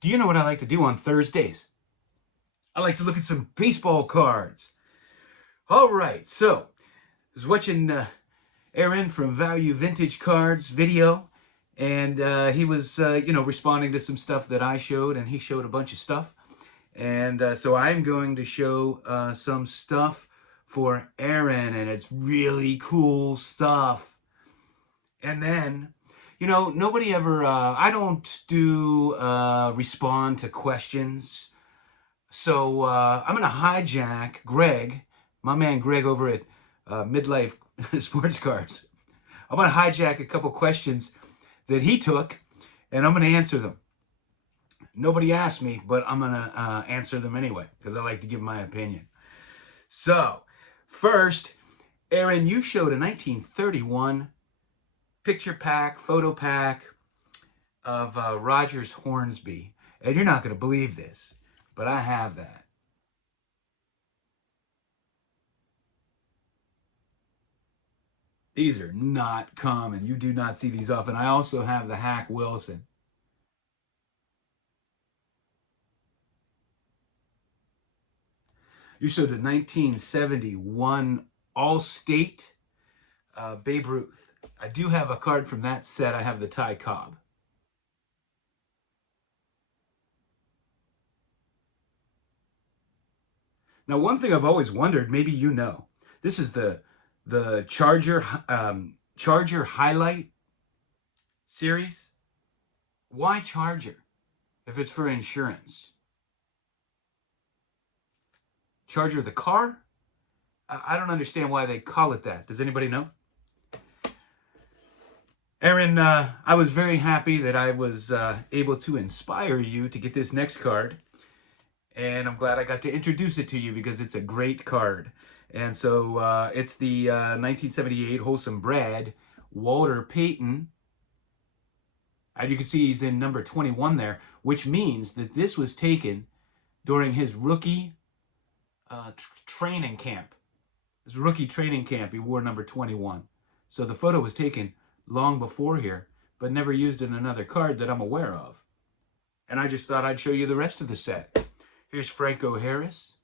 Do you know what I like to do on Thursdays? I like to look at some baseball cards. All right, so I was watching Aaron from Value Vintage Cards video, and he was, responding to some stuff that I showed, and he showed a bunch of stuff. And so I'm going to show some stuff for Aaron, and it's really cool stuff. And then, nobody ever, I don't do respond to questions. So I'm going to hijack Greg, my man Greg over at Midlife Sports Cards. I'm going to hijack a couple questions that he took, and I'm going to answer them. Nobody asked me, but I'm going to answer them anyway, because I like to give my opinion. So, first, Aaron, you showed a 1931 picture pack, photo pack of Rogers Hornsby. And you're not going to believe this, but I have that. These are not common. You do not see these often. I also have the Hack Wilson. You showed the 1971 All-State Babe Ruth. I do have a card from that set. I have the Ty Cobb. Now, one thing I've always wondered, maybe you know, this is the Charger Highlight series. Why Charger if it's for insurance? Charger the car? I don't understand why they call it that. Does anybody know? Aaron, I was very happy that I was able to inspire you to get this next card. And I'm glad I got to introduce it to you because it's a great card. And so it's the 1978 Wholesome Brad, Walter Payton. As you can see, he's in number 21 there, which means that this was taken during his rookie training camp. His rookie training camp, he wore number 21. So the photo was taken long before here, but never used in another card that I'm aware of. And I just thought I'd show you the rest of the set. Here's Franco Harris.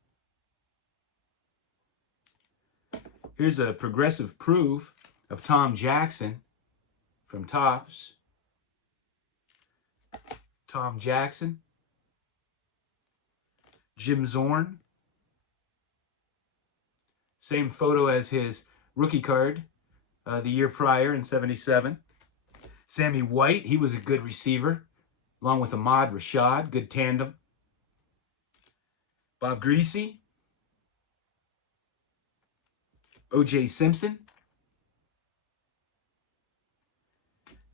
Here's a progressive proof of Tom Jackson from Topps. Tom Jackson. Jim Zorn. Same photo as his rookie card the year prior in '77. Sammy White, he was a good receiver, along with Ahmad Rashad, good tandem. Bob Greasy. O.J. Simpson.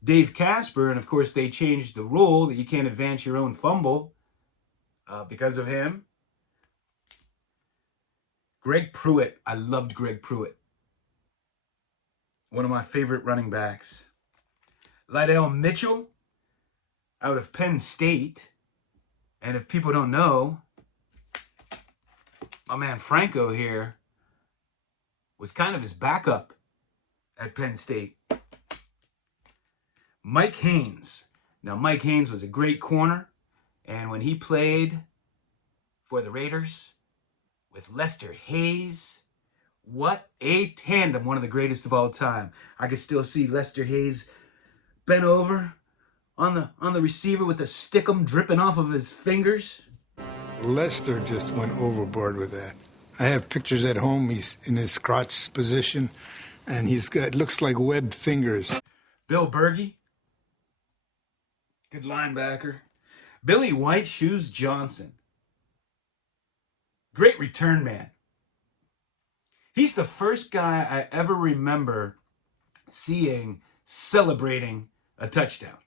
Dave Casper, and of course they changed the rule that you can't advance your own fumble because of him. Greg Pruitt. I loved Greg Pruitt. One of my favorite running backs. Lydell Mitchell out of Penn State. And if people don't know, my man Franco here was kind of his backup at Penn State. Mike Haynes. Now, Mike Haynes was a great corner, and when he played for the Raiders with Lester Hayes, what a tandem, one of the greatest of all time. I could still see Lester Hayes bent over on the receiver with the stickum dripping off of his fingers. Lester just went overboard with that. I have pictures at home. He's in his crotch position, and he's got, looks like webbed fingers. Bill Berge, good linebacker. Billy White Shoes Johnson, great return man. He's the first guy I ever remember seeing celebrating a touchdown.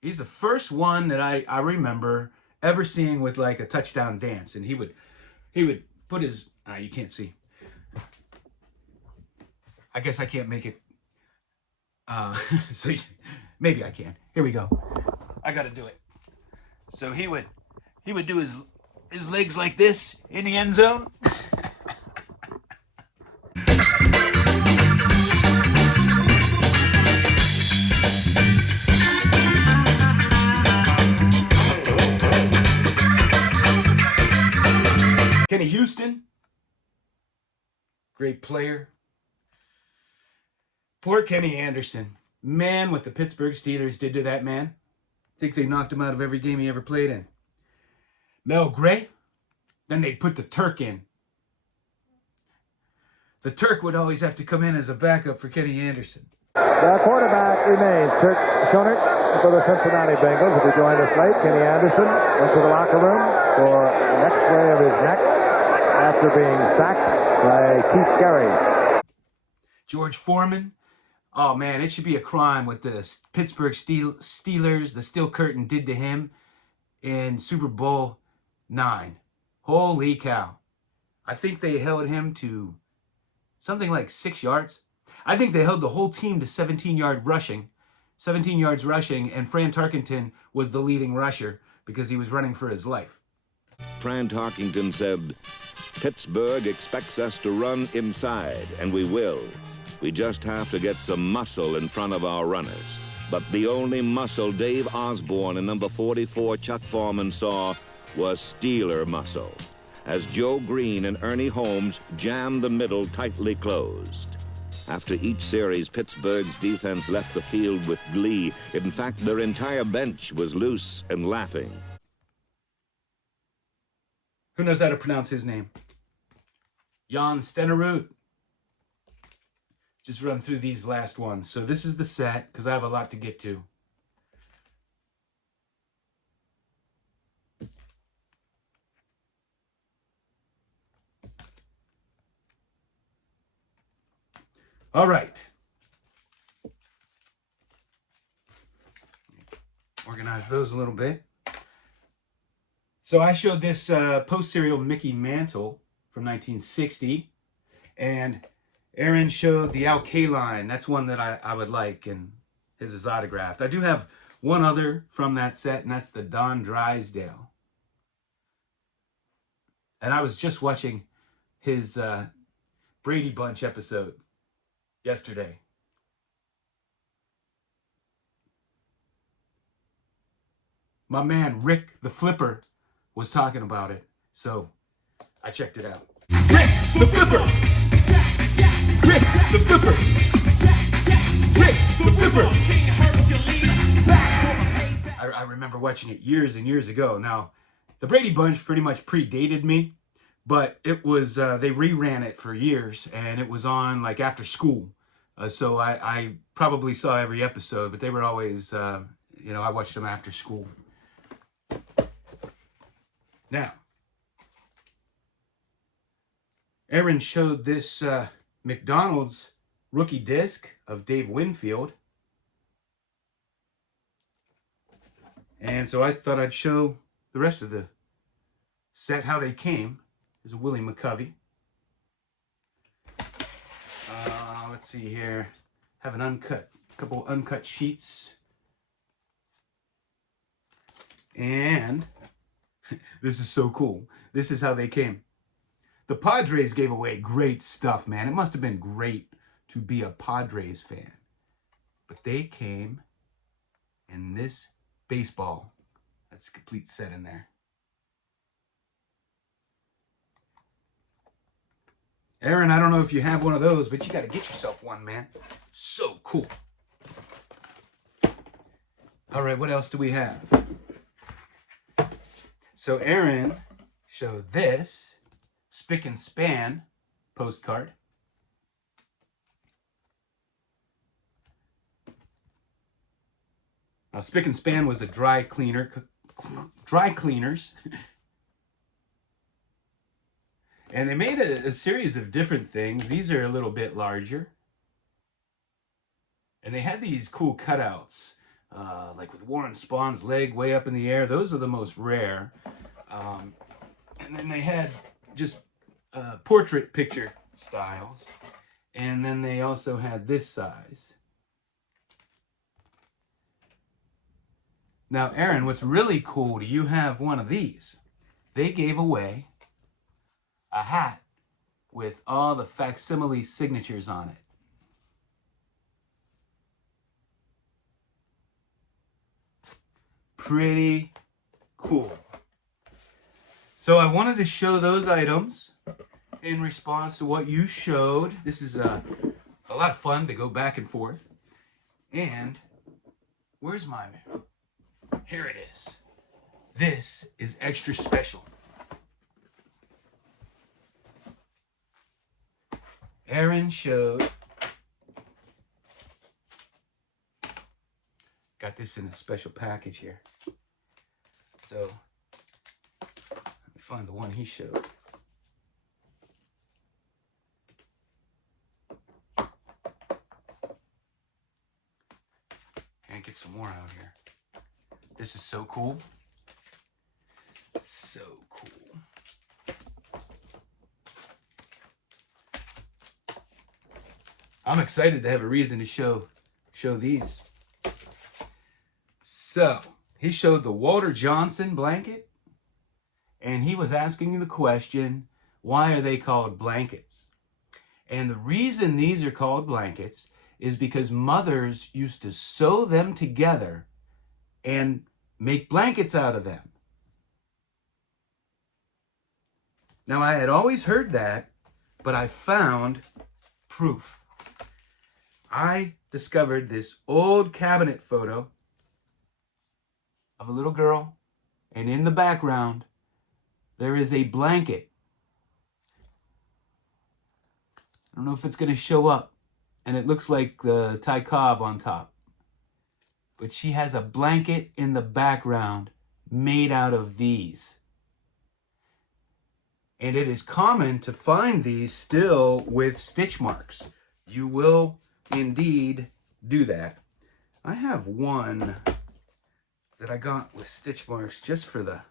He's the first one that I remember ever seeing with like a touchdown dance, and he would put his you can't see. I guess I can't make it. So maybe I can. Here we go. I got to do it. So he would do his legs like this in the end zone. Kenny Houston, great player. Poor Kenny Anderson. Man, what the Pittsburgh Steelers did to that man. I think they knocked him out of every game he ever played in. Mel Gray, then they'd put the Turk in. The Turk would always have to come in as a backup for Kenny Anderson. The quarterback remains Turk Schoenert for the Cincinnati Bengals. If you joined us late, Kenny Anderson went to the locker room for an X-ray of his neck after being sacked by Keith Carey. George Foreman. Oh, man, it should be a crime what the Pittsburgh Steelers, the Steel Curtain, did to him in Super Bowl IX. Holy cow. I think they held him to something like 6 yards. I think they held the whole team to 17 yards rushing, and Fran Tarkenton was the leading rusher because he was running for his life. Fran Tarkenton said, "Pittsburgh expects us to run inside, and we will. We just have to get some muscle in front of our runners." But the only muscle Dave Osborne and number 44 Chuck Foreman saw was Steeler muscle, as Joe Green and Ernie Holmes jammed the middle tightly closed. After each series, Pittsburgh's defense left the field with glee. In fact, their entire bench was loose and laughing. Who knows how to pronounce his name? Jan Stenerud. Just run through these last ones. So this is the set, because I have a lot to get to. All right. Organize those a little bit. So I showed this post-serial Mickey Mantle from 1960, and Aaron showed the Al Kaline. That's one that I would like, and his is autographed. I do have one other from that set, and that's the Don Drysdale. And I was just watching his Brady Bunch episode yesterday. My man Rick the Flipper was talking about it, so I checked it out. Rick the Flipper! Rick the Flipper! Rick the Flipper! I remember watching it years and years ago. Now, the Brady Bunch pretty much predated me, but it was, they reran it for years, and it was on like after school. So I probably saw every episode, but they were always, I watched them after school. Now, Aaron showed this McDonald's rookie disc of Dave Winfield. And so I thought I'd show the rest of the set, how they came. There's a Willie McCovey. Let's see here. Have a couple uncut sheets. And this is so cool. This is how they came. The Padres gave away great stuff, man. It must have been great to be a Padres fan. But they came in this baseball. That's a complete set in there. Aaron, I don't know if you have one of those, but you got to get yourself one, man. So cool. All right, what else do we have? So Aaron showed this Spick and Span postcard. Now, Spick and Span was a dry cleaners. And they made a series of different things. These are a little bit larger. And they had these cool cutouts, like with Warren Spahn's leg way up in the air. Those are the most rare. And then they had just portrait picture styles. And then they also had this size. Now, Aaron, what's really cool, do you have one of these? They gave away a hat with all the facsimile signatures on it. Pretty cool. So I wanted to show those items in response to what you showed. This is a lot of fun to go back and forth. And where's my... Here it is. This is extra special. Aaron showed... Got this in a special package here. So, let me find the one he showed. And get some more out here. This is so cool. So cool. I'm excited to have a reason to show these. So, he showed the Walter Johnson blanket, and he was asking the question, why are they called blankets? And the reason these are called blankets is because mothers used to sew them together and make blankets out of them. Now, I had always heard that, but I found proof. I discovered this old cabinet photo of a little girl, and in the background, there is a blanket. I don't know if it's going to show up, and it looks like the Ty Cobb on top. But she has a blanket in the background made out of these. And it is common to find these still with stitch marks. You will indeed do that. I have one that I got with stitch marks just for the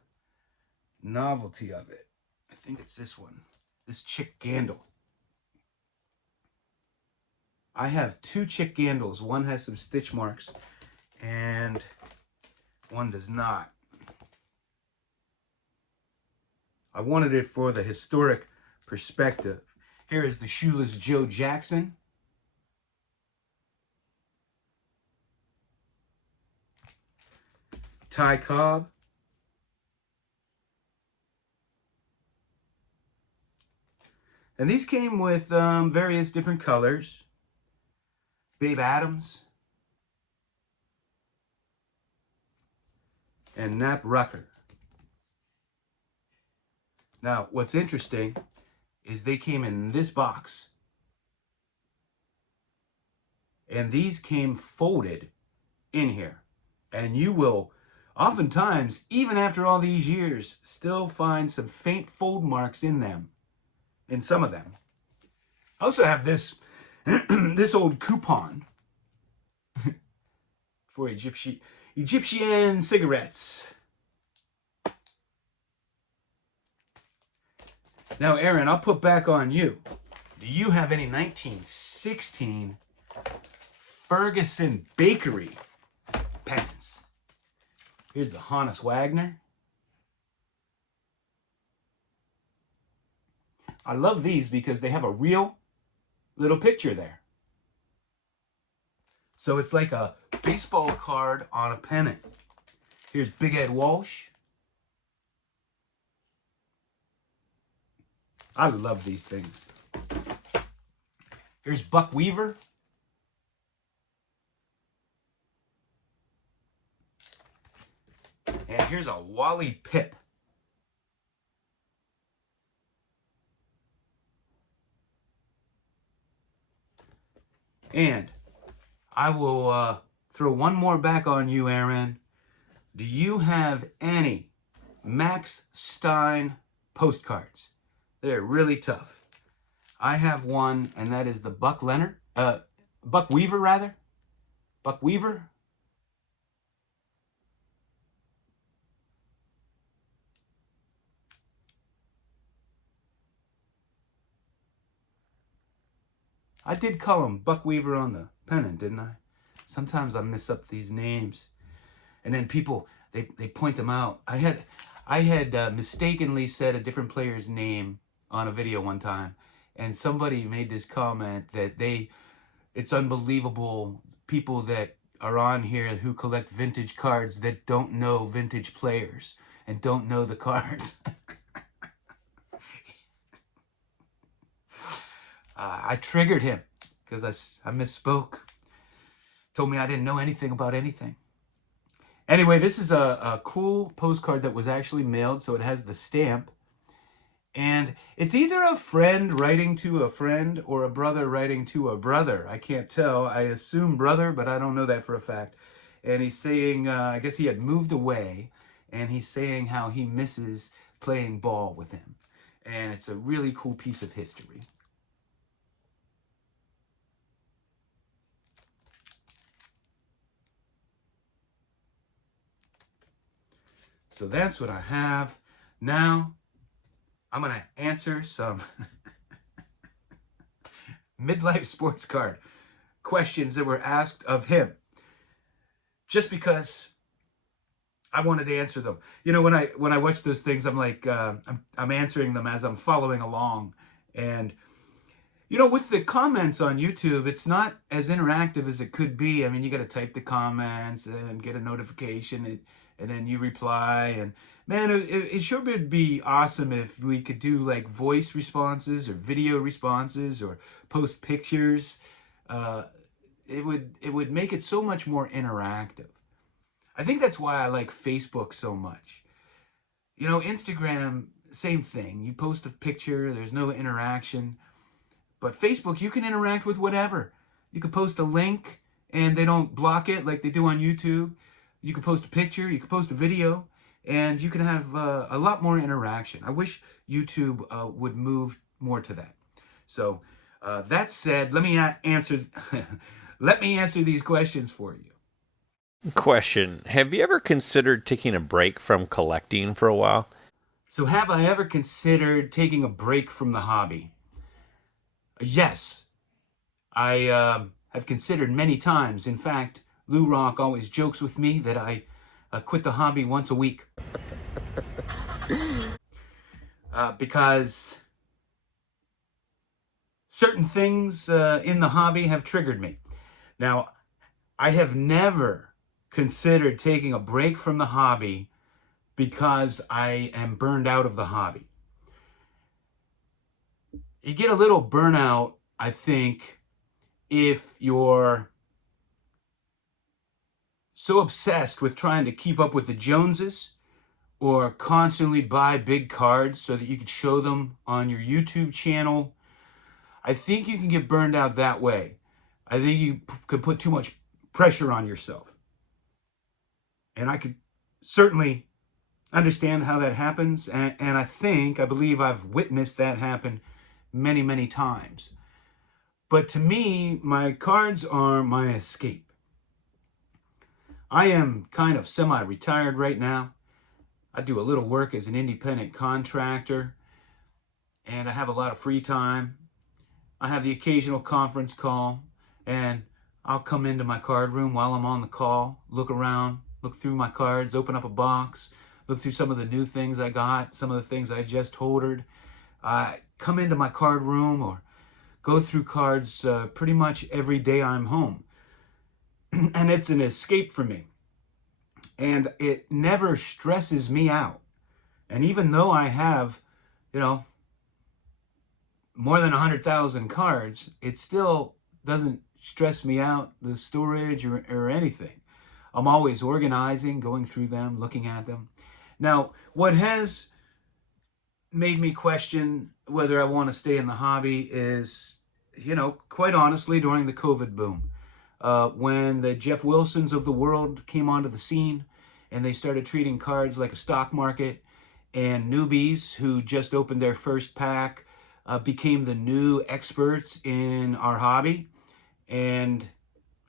novelty of it. I think it's this one, this chick gandle. I have two chick gandles. One has some stitch marks and one does not. I wanted it for the historic perspective. Here is the shoeless Joe Jackson. Ty Cobb. And these came with various different colors. Babe Adams. And Nap Rucker. Now, what's interesting is they came in this box. And these came folded in here. And you will oftentimes, even after all these years, still find some faint fold marks in them, in some of them. I also have this, this old coupon for Egyptian cigarettes. Now, Aaron, I'll put back on you. Do you have any 1916 Ferguson Bakery pens? Here's the Hannes Wagner. I love these because they have a real little picture there. So it's like a baseball card on a pennant. Here's Big Ed Walsh. I love these things. Here's Buck Weaver. And here's a Wally Pip. And I will throw one more back on you, Aaron. Do you have any Max Stein postcards? They're really tough. I have one, and that is the Buck Weaver, rather. Buck Weaver. I did call him Buck Weaver on the pennant, didn't I? Sometimes I mess up these names. And then people, they point them out. I had mistakenly said a different player's name on a video one time. And somebody made this comment that it's unbelievable, people that are on here who collect vintage cards that don't know vintage players and don't know the cards. I triggered him because I misspoke. Told me I didn't know anything about anything. Anyway, this is a cool postcard that was actually mailed, so it has the stamp. And it's either a friend writing to a friend or a brother writing to a brother. I can't tell. I assume brother, but I don't know that for a fact. And he's saying, I guess he had moved away, and he's saying how he misses playing ball with him. And it's a really cool piece of history. So that's what I have. Now, I'm going to answer some midlife sports card questions that were asked of him. Just because I wanted to answer them. You know, when I watch those things, I'm like, I'm answering them as I'm following along. And, you know, with the comments on YouTube, it's not as interactive as it could be. I mean, you got to type the comments and get a notification, and then you reply. And man, it sure would be awesome if we could do like voice responses or video responses or post pictures. It would make it so much more interactive. I think that's why I like Facebook so much. You know, Instagram, same thing. You post a picture, there's no interaction. But Facebook, you can interact with whatever. You could post a link and they don't block it like they do on YouTube. You could post a picture, you could post a video, and you can have a lot more interaction. I wish YouTube would move more to that. So that said, let me answer let me answer these questions for you. Question: have you ever considered taking a break from collecting for a while? So have I ever considered taking a break from the hobby? Yes. I have considered many times. In fact, Lou Rock always jokes with me that I quit the hobby once a week. Because certain things in the hobby have triggered me. Now, I have never considered taking a break from the hobby because I am burned out of the hobby. You get a little burnout, I think, if you're so obsessed with trying to keep up with the Joneses or constantly buy big cards so that you can show them on your YouTube channel. I think you can get burned out that way. I think you could put too much pressure on yourself. And I could certainly understand how that happens. And I believe I've witnessed that happen many, many times. But to me, my cards are my escape. I am kind of semi-retired right now. I do a little work as an independent contractor, and I have a lot of free time. I have the occasional conference call, and I'll come into my card room while I'm on the call, look around, look through my cards, open up a box, look through some of the new things I got, some of the things I just ordered. I come into my card room or go through cards pretty much every day I'm home. And it's an escape for me. And it never stresses me out. And even though I have, you know, more than 100,000 cards, it still doesn't stress me out, the storage or anything. I'm always organizing, going through them, looking at them. Now, what has made me question whether I want to stay in the hobby is, you know, quite honestly, during the COVID boom. When the Jeff Wilsons of the world came onto the scene and they started treating cards like a stock market, and newbies who just opened their first pack became the new experts in our hobby. And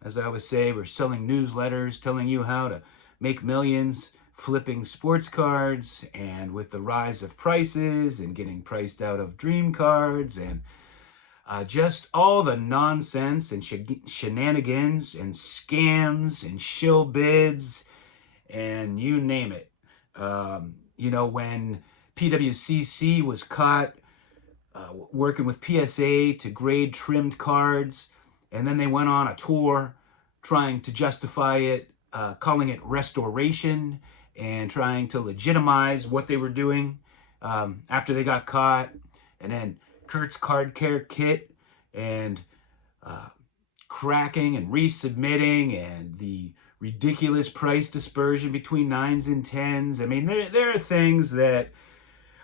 as I always say, we're selling newsletters telling you how to make millions flipping sports cards, and with the rise of prices and getting priced out of dream cards and just all the nonsense and shenanigans and scams and shill bids and you name it. You know, when PWCC was caught working with PSA to grade trimmed cards, and then they went on a tour trying to justify it, calling it restoration and trying to legitimize what they were doing after they got caught. And then Kurt's Card Care Kit and cracking and resubmitting, and the ridiculous price dispersion between 9s and 10s. I mean, there are things that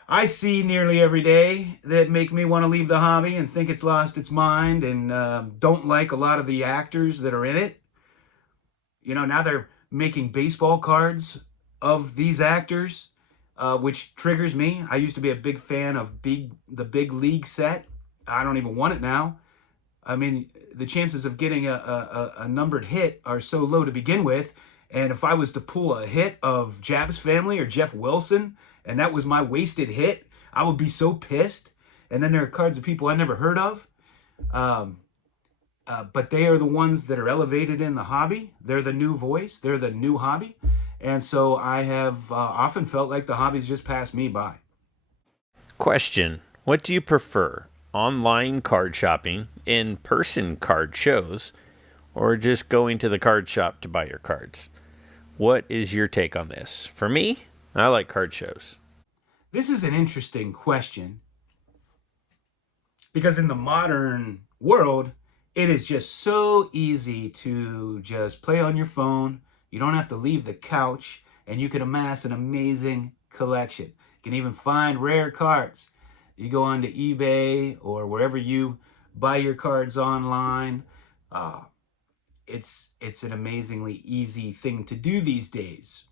I see nearly every day that make me want to leave the hobby and think it's lost its mind, and don't like a lot of the actors that are in it. You know, now they're making baseball cards of these actors, which triggers me. I used to be a big fan of the big league set. I don't even want it now. I mean, the chances of getting a numbered hit are so low to begin with. And if I was to pull a hit of Jab's family or Jeff Wilson, and that was my wasted hit, I would be so pissed. And then there are cards of people I never heard of. But they are the ones that are elevated in the hobby. They're the new voice. They're the new hobby. And so I have often felt like the hobby's just passed me by. Question: what do you prefer? Online card shopping, in-person card shows, or just going to the card shop to buy your cards? What is your take on this? For me, I like card shows. This is an interesting question because in the modern world, it is just so easy to just play on your phone. You don't have to leave the couch, and you can amass an amazing collection. You can even find rare cards. You go onto eBay or wherever you buy your cards online. It's an amazingly easy thing to do these days.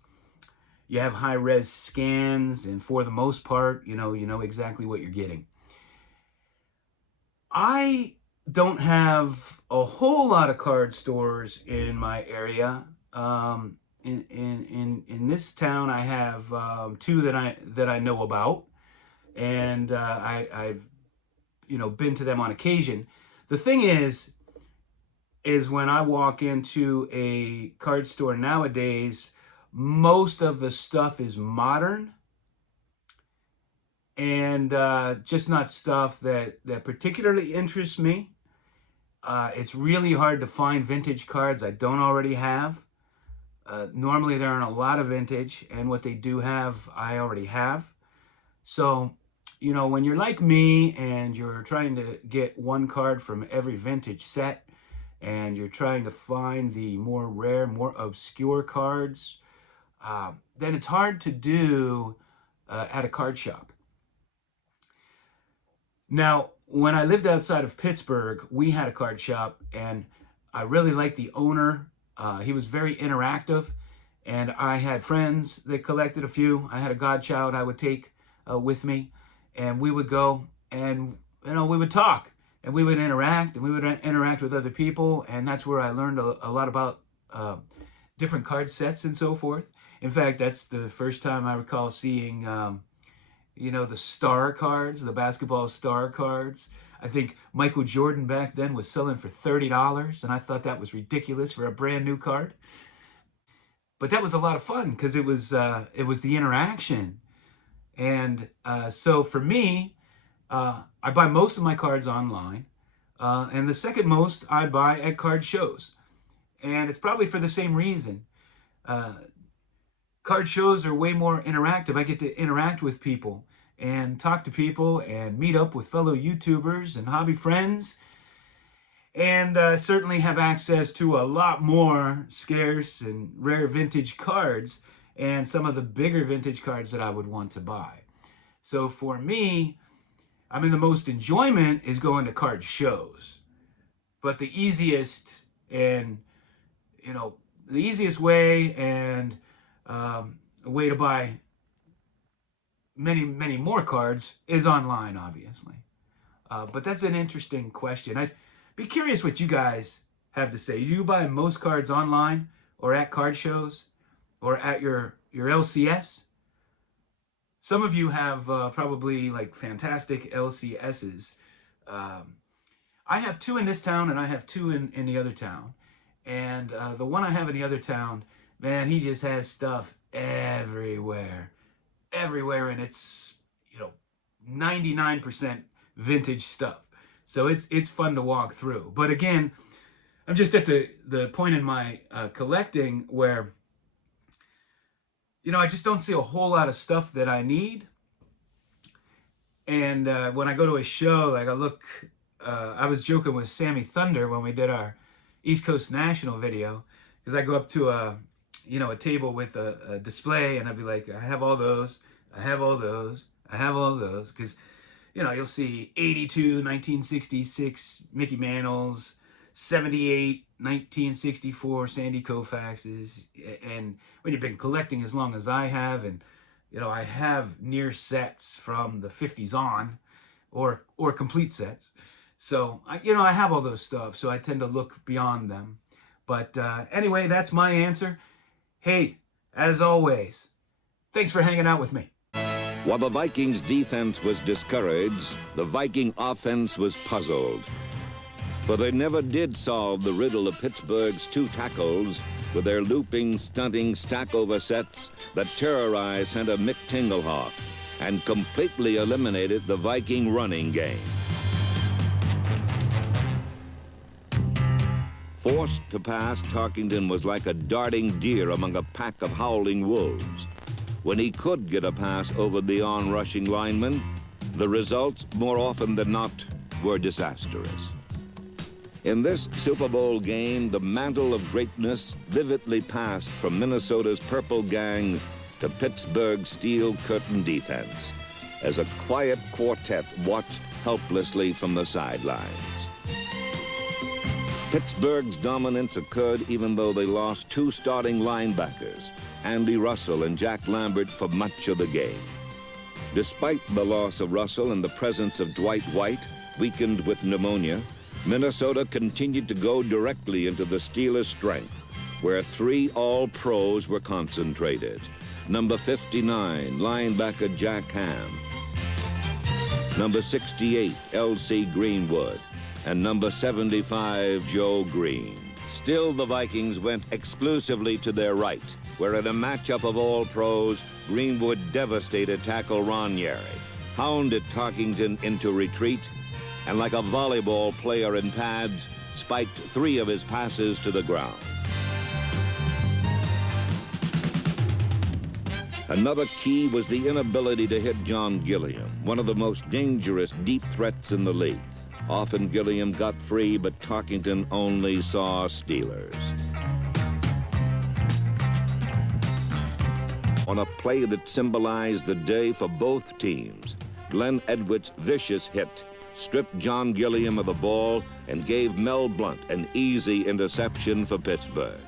You have high-res scans, and for the most part, you know exactly what you're getting. I don't have a whole lot of card stores in my area. In this town, I have two that I know about, and I've been to them on occasion. The thing is when I walk into a card store nowadays, most of the stuff is modern and just not stuff that particularly interests me. It's really hard to find vintage cards I don't already have. Normally there aren't a lot of vintage, and what they do have, I already have. So, when you're like me and you're trying to get one card from every vintage set, and you're trying to find the more rare, more obscure cards, then it's hard to do at a card shop. Now, when I lived outside of Pittsburgh, we had a card shop, and I really liked the owner. He was very interactive, and I had friends that collected a few. I had a godchild I would take with me, and we would go and we would talk, and we would interact, and we would interact with other people, and that's where I learned a lot about different card sets and so forth. In fact, that's the first time I recall seeing the star cards, the basketball star cards. I think Michael Jordan back then was selling for $30, and I thought that was ridiculous for a brand new card. But that was a lot of fun because it was the interaction. And so for me, I buy most of my cards online, and the second most I buy at card shows. And it's probably for the same reason. Card shows are way more interactive. I get to interact with people and talk to people and meet up with fellow YouTubers and hobby friends, and certainly have access to a lot more scarce and rare vintage cards and some of the bigger vintage cards that I would want to buy. So for me, the most enjoyment is going to card shows. But the easiest way and a way to buy many, many more cards is online, obviously. But that's an interesting question. I'd be curious what you guys have to say. Do you buy most cards online or at card shows or at your LCS? Some of you have probably like fantastic LCSs. I have two in this town, and I have two in the other town. And the one I have in the other town, man, he just has stuff everywhere, and it's 99% vintage stuff. So it's fun to walk through. But again, I'm just at the point in my collecting where I just don't see a whole lot of stuff that I need. And when I go to a show, like I look I was joking with Sammy Thunder when we did our East Coast National video, because I go up to a table with a display, and I'd be like, I have all those, I have all those, I have all those, because you'll see 82 1966 Mickey Mantles, 78 1964 Sandy Koufaxes, and when you've been collecting as long as I have, and I have near sets from the 50s on, or complete sets. So I have all those stuff, so I tend to look beyond them. But anyway, that's my answer. Hey, as always, thanks for hanging out with me. While the Vikings' defense was discouraged, the Viking offense was puzzled. For they never did solve the riddle of Pittsburgh's two tackles with their looping, stunting stack-over sets that terrorized center Mick Tingelhoff and completely eliminated the Viking running game. Forced to pass, Tarkington was like a darting deer among a pack of howling wolves. When he could get a pass over the on-rushing lineman, the results, more often than not, were disastrous. In this Super Bowl game, the mantle of greatness vividly passed from Minnesota's Purple Gang to Pittsburgh's Steel Curtain defense, as a quiet quartet watched helplessly from the sidelines. Pittsburgh's dominance occurred even though they lost two starting linebackers, Andy Russell and Jack Lambert, for much of the game. Despite the loss of Russell and the presence of Dwight White, weakened with pneumonia, Minnesota continued to go directly into the Steelers' strength, where three All-Pros were concentrated. Number 59, linebacker Jack Ham. Number 68, L.C. Greenwood. And number 75, Joe Green. Still, the Vikings went exclusively to their right, where in a matchup of All-Pros, Greenwood devastated tackle Ranieri, hounded Tarkington into retreat, and like a volleyball player in pads, spiked three of his passes to the ground. Another key was the inability to hit John Gilliam, one of the most dangerous deep threats in the league. Often Gilliam got free, but Tarkington only saw Steelers. On a play that symbolized the day for both teams, Glenn Edwards' vicious hit stripped John Gilliam of the ball and gave Mel Blount an easy interception for Pittsburgh.